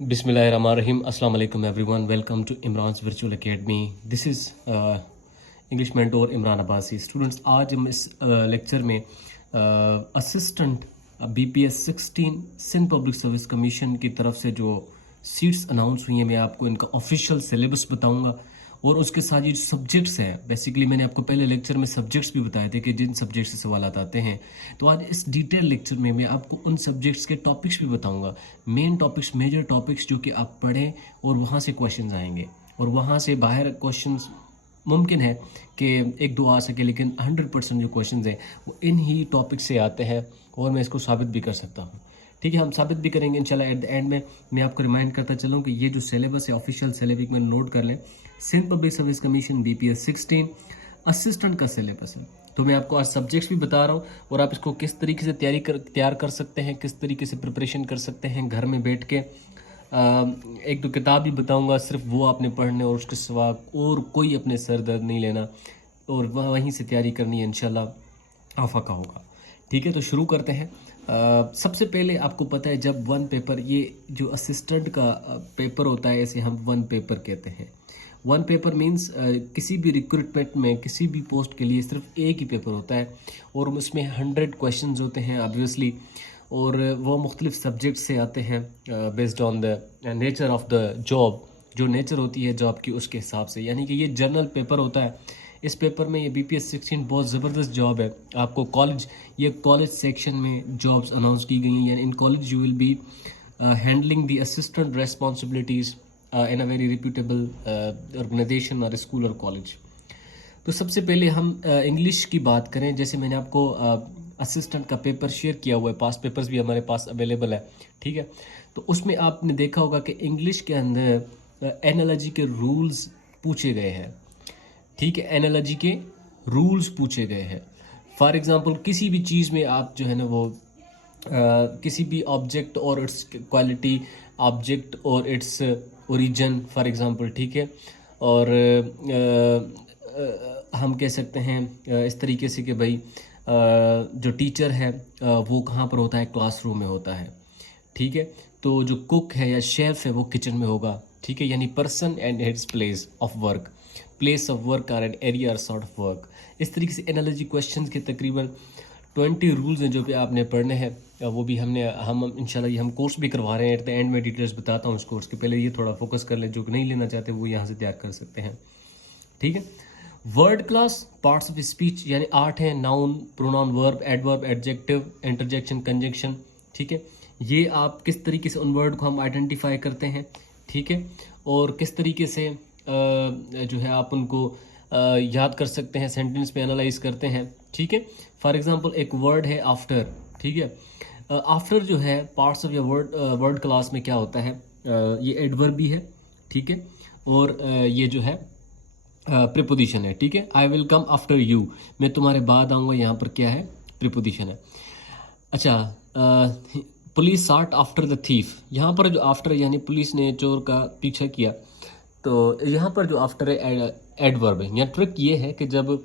Bismillahirrahmanirrahim. Assalamu alaikum everyone. Welcome to Imran's Virtual Academy. This is English mentor Imran Abbasi. Students, आज हम इस lecture में assistant BPS 16 Sindh public service commission की तरफ से जो सीट्स अनाउंस हुई हैं, मैं आपको इनका ऑफिशियल सिलेबस बताऊंगा और उसके साथ ये सब्जेक्ट्स हैं। बेसिकली मैंने आपको पहले लेक्चर में सब्जेक्ट्स भी बताए थे कि जिन सब्जेक्ट से सवाल आते हैं, तो आज इस डिटेल लेक्चर में मैं आपको उन सब्जेक्ट्स के टॉपिक्स भी बताऊंगा, मेन टॉपिक्स, मेजर टॉपिक्स जो कि आप पढ़ें और वहाँ से क्वेश्चन आएंगे और वहाँ से बाहर क्वेश्चन मुमकिन है कि एक दो आ सके, लेकिन 100% जो क्वेश्चन हैं वो इन ही टॉपिक से आते हैं और मैं इसको साबित भी कर सकता हूँ। ठीक है, हम साबित भी करेंगे इंशाल्लाह। एट द एंड में मैं आपको रिमाइंड करता चलूँ कि ये जो सिलेबस है ऑफिशियल सिलेबस में नोट कर लें। Sindh public service commission BPS 16 assistant का सिलेबस है। तो मैं आपको आज सब्जेक्ट्स भी बता रहा हूँ और आप इसको किस तरीके से तैयार कर सकते हैं, किस तरीके से प्रिपरेशन कर सकते हैं घर में बैठ के। एक दो किताब भी बताऊंगा, सिर्फ वो आपने पढ़ने और उसके सिवा और कोई अपने सर दर्द नहीं लेना और वहीं से तैयारी करनी है, इंशाल्लाह आफाका होगा। ठीक है, तो शुरू करते हैं। सबसे पहले आपको पता है जब वन पेपर, ये जो असिस्टेंट का पेपर होता है, इसे हम वन पेपर कहते हैं। वन पेपर मीन्स किसी भी रिक्रूटमेंट में किसी भी पोस्ट के लिए सिर्फ एक ही पेपर होता है और उसमें 100 क्वेश्चंस होते हैं ऑब्वियसली, और वो मुख्तलिफ सब्जेक्ट से आते हैं based on the nature of the job. जो नेचर होती है जॉब की उसके हिसाब से, यानी कि ये जनरल पेपर होता है। इस पेपर में ये BPS 16 बहुत ज़बरदस्त जॉब है। आपको कॉलेज सेक्शन में जॉब्स अनाउंस की गई हैं। In college you will be handling the assistant responsibilities in a very reputable organization और स्कूल और कॉलेज। तो सबसे पहले हम इंग्लिश की बात करें। जैसे मैंने आपको असिस्टेंट का पेपर शेयर किया हुआ है, पास पेपर्स भी हमारे पास अवेलेबल है। ठीक है, तो उसमें आपने देखा होगा कि इंग्लिश के अंदर एनालॉजी के रूल्स पूछे गए हैं। ठीक है, एनालॉजी के रूल्स पूछे गए हैं। फॉर एग्जांपल किसी भी चीज़ में आप जो है ना वो किसी भी ऑब्जेक्ट और इट्स क्वालिटी, ऑब्जेक्ट और इट्स ओरिजिन फॉर एग्जांपल, ठीक है। और हम कह सकते हैं इस तरीके से कि भाई जो टीचर है वो कहाँ पर होता है, क्लासरूम में होता है। ठीक है, तो जो कुक है या शेफ है वो किचन में होगा। ठीक है, यानी person and his place of work, place of work और एन एरिया और सॉर्ट ऑफ वर्क। इस तरीके से एनालॉजी क्वेश्चंस के तकरीबन 20 रूल्स हैं जो कि आपने पढ़ने हैं। वो भी हम इंशाल्लाह ये हम कोर्स भी करवा रहे हैं। एट द एंड में डिटेल्स बताता हूँ उस कोर्स के। पहले ये थोड़ा फोकस कर लें, जो नहीं लेना चाहते वो यहाँ से तैयार कर सकते हैं। ठीक है, word class, parts of speech यानी 8 हैं। Noun, pronoun, verb, adverb, adjective, interjection, conjunction. ठीक है, ये आप किस तरीके से उन वर्ड को हम आइडेंटिफाई करते हैं। ठीक है, और किस तरीके से जो है आप उनको याद कर सकते हैं, सेंटेंस में एनालाइज करते हैं। ठीक है, फॉर एग्जांपल एक वर्ड है आफ्टर। ठीक है, आफ्टर जो है parts of your word class में क्या होता है, ये एडवर्ब भी है। ठीक है, और ये जो है प्रीपोजिशन है। ठीक है, I will come after you, मैं तुम्हारे बाद आऊँगा, यहाँ पर क्या है, प्रीपोजिशन है। अच्छा, पुलिस साट आफ्टर द थीफ, यहाँ पर जो आफ्टर यानी पुलिस ने चोर का पीछा किया, तो यहाँ पर जो आफ्टर है एडवर्ब है। यहाँ ट्रिक ये है कि जब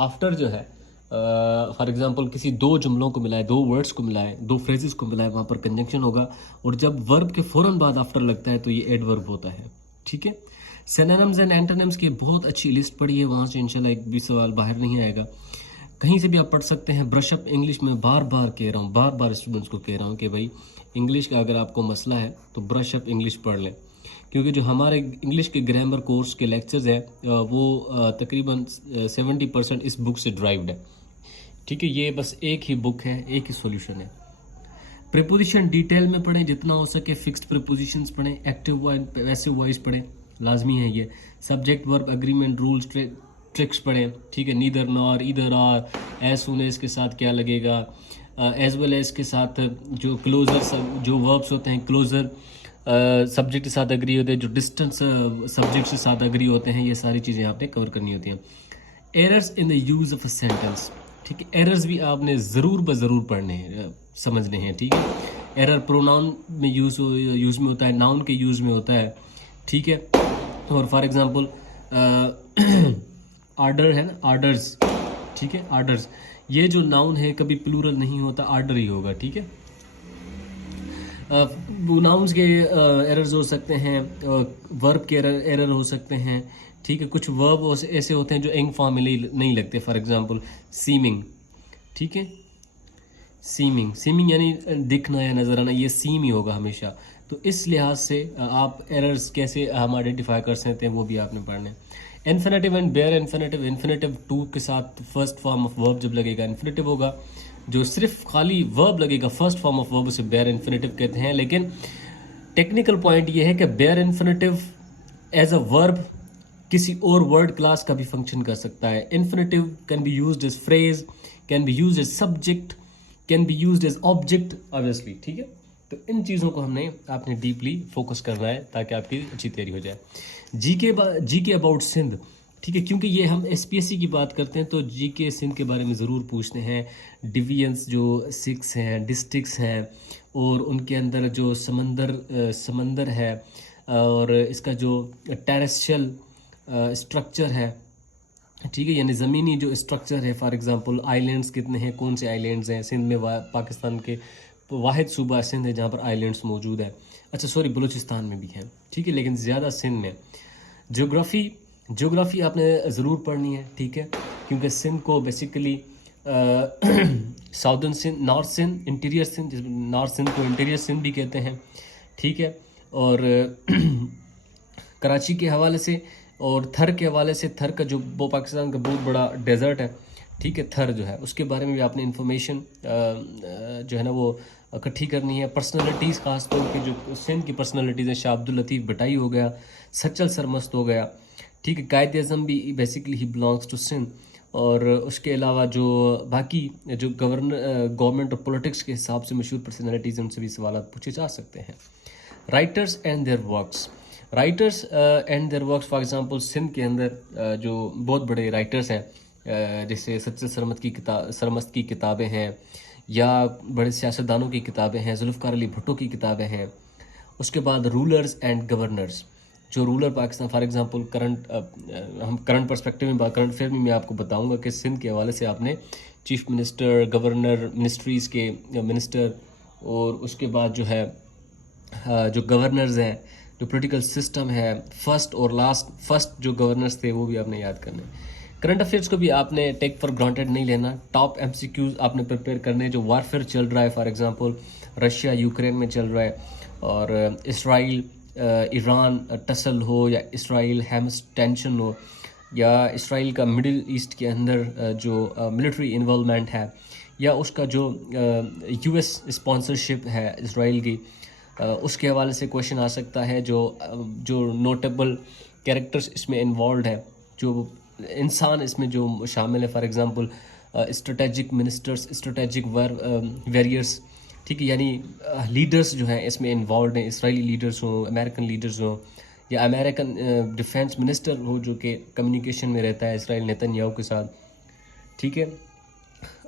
आफ्टर जो है फॉर एग्जांपल किसी दो जुमलों को मिलाए, दो वर्ड्स को मिलाए, दो फ्रेजेस को मिलाए, वहाँ पर कंजंक्शन होगा, और जब वर्ब के फ़ौरन बाद आफ्टर लगता है तो ये एडवर्ब होता है। ठीक है, सिनोनिम्स एंड एंटोनिम्स की बहुत अच्छी लिस्ट पड़ी है, वहाँ से इंशाल्लाह एक भी सवाल बाहर नहीं आएगा, कहीं से भी आप पढ़ सकते हैं। ब्रशअप इंग्लिश में बार बार कह रहा हूँ, बार बार स्टूडेंट्स को कह रहा हूँ कि भाई इंग्लिश का अगर आपको मसला है तो ब्रशअप इंग्लिश पढ़ लें, क्योंकि जो हमारे इंग्लिश के ग्रामर कोर्स के लेक्चर्स हैं वो तकरीबन 70% इस बुक से ड्राइव्ड है। ठीक है, ये बस एक ही बुक है, एक ही सॉल्यूशन है। प्रीपोजिशन डिटेल में पढ़ें जितना हो सके, फिक्स्ड प्रीपोजिशंस पढ़ें, एक्टिव वॉइस, पैसिव वॉइस पढ़ें, लाजमी है ये। Subject, verb, agreement, rules, tricks पढ़ें। ठीक है, neither, nor, either, or, as soon as के साथ क्या लगेगा, एज वेल एज के साथ जो क्लोजर जो वर्ब्स होते हैं, क्लोजर सब्जेक्ट के साथ एग्री होते हैं, जो डिस्टेंस सब्जेक्ट के साथ एग्री होते हैं, ये सारी चीज़ें आपने कवर करनी होती हैं। Errors in the use of a sentence. ठीक है, एरर्स भी आपने ज़रूर ब ज़रूर पढ़ने हैं, समझने हैं। ठीक है, एरर प्रोनाउन में यूज़ में होता है, नाउन के यूज़ में होता है। ठीक है, और फॉर एग्जांपल आर्डर है ना, आर्डर्स। ठीक है, आर्डर्स, ये जो नाउन है कभी प्लूरल नहीं होता, आर्डर ही होगा। ठीक है, नाउन्स के एरर्स हो सकते हैं, वर्ब के एरर हो सकते हैं, ठीक है। कुछ वर्ब ऐसे होते हैं जो इंग फॉर्म में नहीं लगते, फॉर एग्जांपल सीमिंग, ठीक है। सीमिंग, सीमिंग यानी दिखना या नजर आना, ये सीम ही होगा हमेशा। तो इस लिहाज से आप एरर्स कैसे हम आइडेंटिफाई कर सकते हैं वो भी आपने पढ़ना है। Infinitive and bare infinitive, infinitive to के साथ फर्स्ट फॉर्म ऑफ वर्ब जब लगेगा इन्फिनेटिव होगा, जो सिर्फ खाली वर्ब लगेगा फर्स्ट फॉर्म ऑफ वर्ब उसे बेयर इन्फिनेटिव कहते हैं। लेकिन टेक्निकल पॉइंट ये है कि bare infinitive as a verb किसी और वर्ड क्लास का भी फंक्शन कर सकता है। Infinitive can be used as phrase, can be used as subject, can be used as object obviously, ठीक है। तो इन चीज़ों को आपने डीपली फोकस करना है ताकि आपकी अच्छी तैयारी हो जाए। जीके अबाउट सिंध, ठीक है, क्योंकि ये हम एसपीएससी की बात करते हैं तो जीके सिंध के बारे में ज़रूर पूछते हैं। डिवीजन्स जो 6 हैं, डिस्ट्रिक्ट्स हैं, और उनके अंदर जो समंदर है, और इसका जो टेरेस्ट्रियल स्ट्रक्चर है, ठीक है, यानी ज़मीनी जो स्ट्रक्चर है। फॉर एग्जांपल आइलैंड्स कितने हैं, कौन से आइलैंड्स हैं। सिंध में पाकिस्तान के वाहिद सूबा सिंध है जहाँ पर आइलैंड्स मौजूद है। अच्छा सॉरी, बलूचिस्तान में भी हैं, ठीक है, लेकिन ज़्यादा सिंध में। ज्योग्राफ़ी आपने ज़रूर पढ़नी है, ठीक है, क्योंकि सिंध को basically southern Sindh, north Sindh, interior Sindh, north Sindh को इंटीरियर सिंध भी कहते हैं, ठीक है। और कराची के हवाले से और थर के हवाले से, थर का जो वो पाकिस्तान का बहुत बड़ा डेजर्ट है, ठीक है, थर जो है उसके बारे में भी आपने इंफॉर्मेशन जो है ना वो इकट्ठी करनी है। पर्सनालिटीज़ खास तौर पे जो सिंध की पर्सनालिटीज़ हैं, शाह अब्दुल लतीफ़ भटाई हो गया, सच्चल सरमस्त हो गया, ठीक है, कायद आज़म भी बेसिकली ही बिलोंग्स टू सिंध। और उसके अलावा जो बाकी जो गवर्नमेंट और पॉलिटिक्स के हिसाब से मशहूर पर्सनालिटीज़ हैं उनसे भी सवाल पूछे जा सकते हैं। Writers and their works, writers and their works, for example Sindh के अंदर जो बहुत बड़े राइटर्स हैं, जैसे सच्चल सरमस्त की किताबें हैं, या बड़े सियासतदानों की किताबें हैं, जुल्फ़िकार अली भुट्टो की किताबें हैं। उसके बाद रूलर्स एंड गवर्नर्स, जो रूलर पाकिस्तान, फॉर एग्जांपल हम करंट पर्सपेक्टिव में करंट अफेयर में मैं आपको बताऊंगा कि सिंध के हवाले से आपने चीफ मिनिस्टर, गवर्नर, मिनिस्ट्रीज़ के मिनिस्टर, और उसके बाद जो है जो गवर्नर्स हैं, जो पॉलिटिकल सिस्टम है, फर्स्ट जो गवर्नर्स थे वो भी आपने याद करना है। करंट अफेयर्स को भी आपने टेक फॉर ग्रांटेड नहीं लेना। टॉप एमसीक्यूज आपने प्रिपेयर करने हैं। जो वारफेयर चल रहा है, फॉर एग्जांपल रशिया यूक्रेन में चल रहा है, और इसराइल ईरान टसल हो, या इसराइल हैमस टेंशन हो, या इसराइल का मिडिल ईस्ट के अंदर जो मिलिट्री इन्वॉल्वमेंट है, या उसका जो यूएस स्पॉन्सरशिप है इसराइल की, उसके हवाले से क्वेश्चन आ सकता है। जो नोटेबल कैरेक्टर्स इसमें इन्वॉल्व है, जो इंसान इसमें जो शामिल है, for example strategic ministers, strategic warriors, ठीक है, यानी लीडर्स जो हैं इसमें इन्वॉल्व हैं। इसराइली लीडर्स हो, अमेरिकन लीडर्स हो, या अमेरिकन डिफेंस मिनिस्टर हो जो कि कम्युनिकेशन में रहता है इसराइल नेतन्याहू के साथ, ठीक है।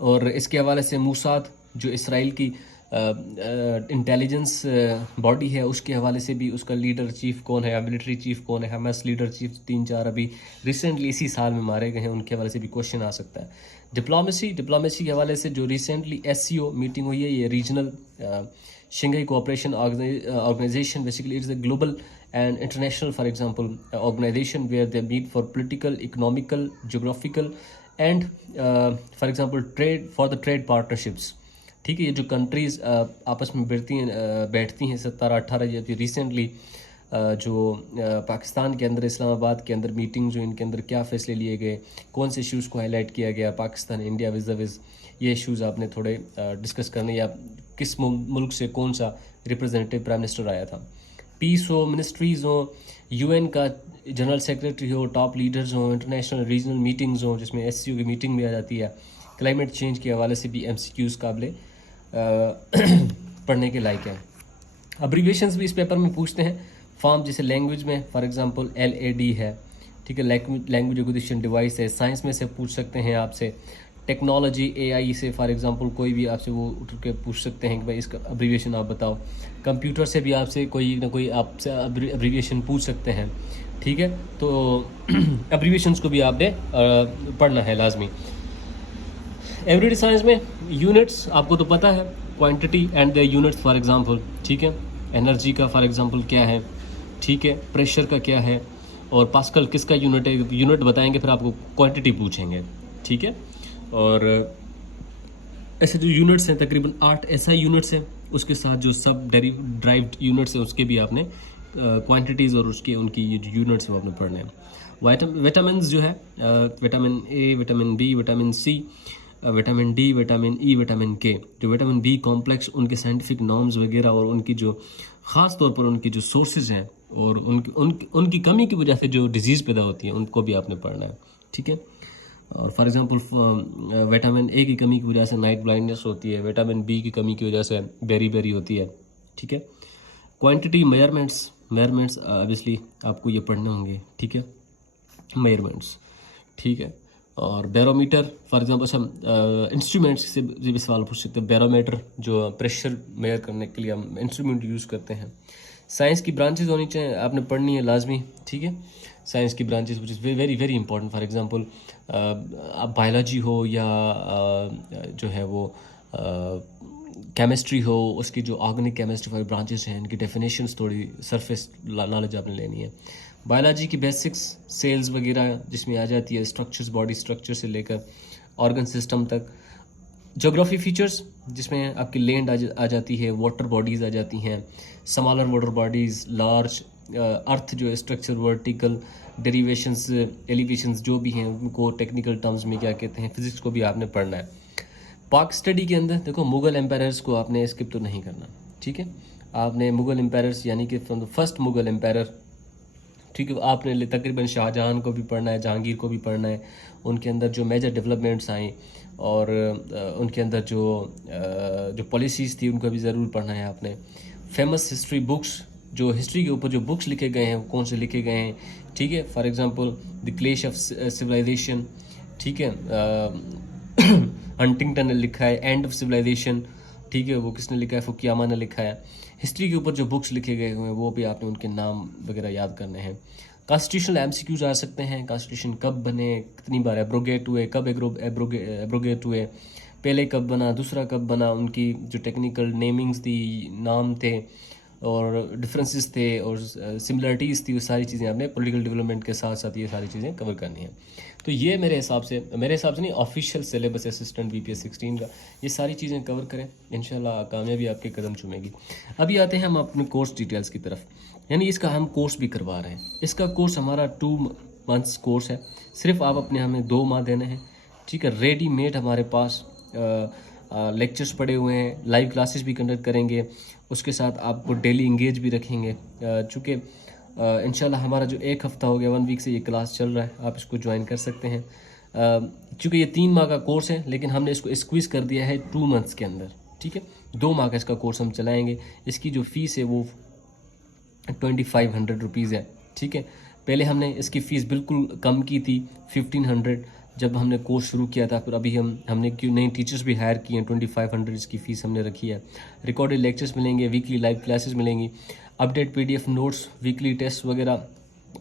और इसके हवाले से मूसाद, जो इसराइल की इंटेलिजेंस बॉडी है, उसके हवाले से भी उसका लीडर चीफ कौन है, या मिलिट्री चीफ कौन है। हमास लीडर चीफ 3-4 अभी रिसेंटली इसी साल में मारे गए हैं, उनके हवाले से भी क्वेश्चन आ सकता है। डिप्लोमेसी के हवाले से जो रिसेंटली SCO मीटिंग हुई है, ये regional Shanghai cooperation organisation, basically it's a global and international, for example organisation where they meet for political, economical, geographical and for example trade partnerships, ठीक है। ये जो कंट्रीज़ आपस में बैठती हैं 17-18 या रिसेंटली जो पाकिस्तान के अंदर, इस्लामाबाद के अंदर मीटिंग जो इनके अंदर क्या फ़ैसले लिए गए, कौन से इश्यूज़ को हाईलाइट किया गया, पाकिस्तान इंडिया विज़ ये इश्यूज़ आपने थोड़े डिस्कस करने, या किस मुल्क से कौन सा रिप्रेजेंटेटिव प्राइम मिनिस्टर आया था। पीस हो, मिनिस्ट्रीज़ हो, UN का जनरल सेक्रेटरी हो, टॉप लीडर्स हो, इंटरनेशनल रीजनल मीटिंग्स हो जिसमें SCO की मीटिंग भी आ जाती है। क्लाइमेट चेंज के हवाले से भी MCQs काबिले पढ़ने के लायक है। अब्रीविएशंस भी इस पेपर में पूछते हैं। फॉर्म जैसे लैंग्वेज में फॉर एग्जांपल LAD है, ठीक है, लैंग्वेज एक्विजिशन डिवाइस है। साइंस में से पूछ सकते हैं आपसे। टेक्नोलॉजी AI से फॉर एग्जांपल कोई भी आपसे वो उठ के पूछ सकते हैं कि भाई इसका अब्रीविएशन आप बताओ। कंप्यूटर से भी आपसे कोई ना कोई आपसे अब्रीविएशन पूछ सकते हैं, ठीक है। तो अब्रीविएशंस को भी आपने पढ़ना है लाजमी। एवरीडे साइंस में यूनिट्स आपको तो पता है, quantity and the units for example, ठीक है। एनर्जी का फॉर एग्जांपल क्या है, ठीक है। प्रेशर का क्या है, और पास्कल किसका यूनिट है, यूनिट बताएंगे, फिर आपको क्वांटिटी पूछेंगे, ठीक है। और ऐसे जो यूनिट्स हैं तकरीबन 8 ऐसा यूनिट्स हैं, उसके साथ जो सब ड्राइव्ड यूनिट्स हैं उसके भी आपने क्वांटिटीज़ और उसके उनकी ये जो यूनिट्स हैं वो आपने पढ़ने हैं। विटामिन जो है, vitamin A, vitamin B, vitamin C, vitamin D, vitamin E, vitamin K, जो विटामिन बी कॉम्प्लेक्स, उनके साइंटिफिक नॉर्म्स वगैरह और उनकी जो ख़ास तौर पर उनकी जो सोर्सेज हैं और उनकी कमी की वजह से जो डिजीज़ पैदा होती है उनको भी आपने पढ़ना है, ठीक है। और फॉर एग्जांपल विटामिन ए की कमी की वजह से नाइट ब्लाइंडनेस होती है, विटामिन बी की कमी की वजह से बेरी होती है, ठीक है। क्वांटिटी, मेजरमेंट्स ऑब्वियसली आपको ये पढ़ने होंगे, ठीक है, मेजरमेंट्स, ठीक है। और बैरोमीटर फॉर एग्जांपल हम इंस्ट्रूमेंट्स से भी सवाल पूछ सकते हैं। बैरोमीटर जो प्रेशर मेजर करने के लिए हम इंस्ट्रूमेंट यूज़ करते हैं। साइंस की ब्रांचेज होनी चाहिए, आपने पढ़नी है लाजमी, ठीक है। साइंस की branches which is very very important. For example आप बायोलॉजी हो या जो है वो केमिस्ट्री हो, उसकी जो ऑर्गेनिक केमिस्ट्री वाली ब्रांचेस हैं इनकी डेफिनेशंस थोड़ी सरफेस नॉलेज आपने लेनी है। बायोलॉजी की बेसिक्स, सेल्स वगैरह जिसमें आ जाती है, स्ट्रक्चर्स, बॉडी स्ट्रक्चर से लेकर ऑर्गन सिस्टम तक। ज्योग्राफी फीचर्स जिसमें आपकी लैंड आ जाती है, वाटर बॉडीज़ आ जाती हैं, स्मॉलर वाटर बॉडीज़, लार्ज अर्थ जो है स्ट्रक्चर, वर्टिकल डेरिवेशंस, एलिवेशंस जो भी हैं उनको टेक्निकल टर्म्स में क्या कहते हैं, फिजिक्स को भी आपने पढ़ना है। पाक स्टडी के अंदर देखो मुग़ल एम्पायर्स को आपने स्किप तो नहीं करना, ठीक है। आपने मुग़ल एम्पायर्स यानी कि from the first Mughal empire, ठीक है, आपने तकरीबन शाहजहां को भी पढ़ना है, जहांगीर को भी पढ़ना है, उनके अंदर जो मेजर डेवलपमेंट्स आई और उनके अंदर जो पॉलिसीज़ थी उनको भी ज़रूर पढ़ना है आपने। फेमस हिस्ट्री बुक्स, जो हिस्ट्री के ऊपर जो बुक्स लिखे गए हैं वो कौन से लिखे गए हैं, ठीक है। For example the clash of civilisation, ठीक है, हंटिंगटन ने लिखा है। एंड ऑफ सिविलाइजेशन, ठीक है, वो किसने लिखा है, फुकुयामा ने लिखा है। हिस्ट्री के ऊपर जो बुक्स लिखे गए हुए हैं वो भी आपने उनके नाम वगैरह याद करने हैं। कॉन्स्टिट्यूशनल एमसीक्यूज आ सकते हैं, कॉन्स्टिट्यूशन कब बने, कितनी बार एब्रोगेट हुए, कब एब्रोगेट हुए, पहले कब बना, दूसरा कब बना, उनकी जो टेक्निकल नेमिंग्स थी, नाम थे और डिफरेंसेस थे और सिमिलरिटीज़ थी, वो सारी चीज़ें आपने पॉलिटिकल डेवलपमेंट के साथ साथ ये सारी चीज़ें कवर करनी है। तो ये मेरे हिसाब से नहीं, ऑफिशियल सिलेबस असिस्टेंट BPS 16 का ये सारी चीज़ें कवर करें, इंशाल्लाह कामयाबी आपके कदम चूमेगी। अभी आते हैं हम अपने कोर्स डिटेल्स की तरफ, यानी इसका हम कोर्स भी करवा रहे हैं। इसका कोर्स हमारा 2 मंथ्स कोर्स है, सिर्फ आप अपने हमें 2 माह देने हैं, ठीक है। रेडीमेड हमारे पास लेक्चर्स पड़े हुए हैं, लाइव क्लासेस भी कंडक्ट करेंगे, उसके साथ आपको डेली इंगेज भी रखेंगे। चूँकि इंशाल्लाह हमारा जो 1 हफ़्ता हो गया, 1 वीक से ये क्लास चल रहा है, आप इसको ज्वाइन कर सकते हैं। चूँकि ये 3 माह का कोर्स है लेकिन हमने इसको स्क्वीज़ कर दिया है 2 मंथ्स के अंदर, ठीक है। 2 माह का इसका कोर्स हम चलाएँगे। इसकी जो फ़ीस है वो 2500 रुपीज़ है, ठीक है। पहले हमने इसकी फ़ीस बिल्कुल कम की थी 1500 जब हमने कोर्स शुरू किया था, फिर अभी हमने क्यों नए टीचर्स भी हायर किए हैं, 2500 इसकी फ़ीस हमने रखी है। रिकॉर्डेड लेक्चर्स मिलेंगे, वीकली लाइव क्लासेस मिलेंगी, update PDF notes, weekly test वगैरह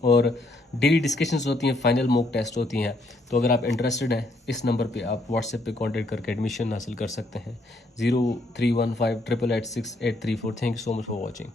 और डेली डिस्कशंस होती हैं, फाइनल मॉक टेस्ट होती हैं। तो अगर आप इंटरेस्टेड हैं इस नंबर पे आप व्हाट्सएप पे कांटेक्ट करके एडमिशन हासिल कर सकते हैं, 03158886 834। Thank you so much for watching.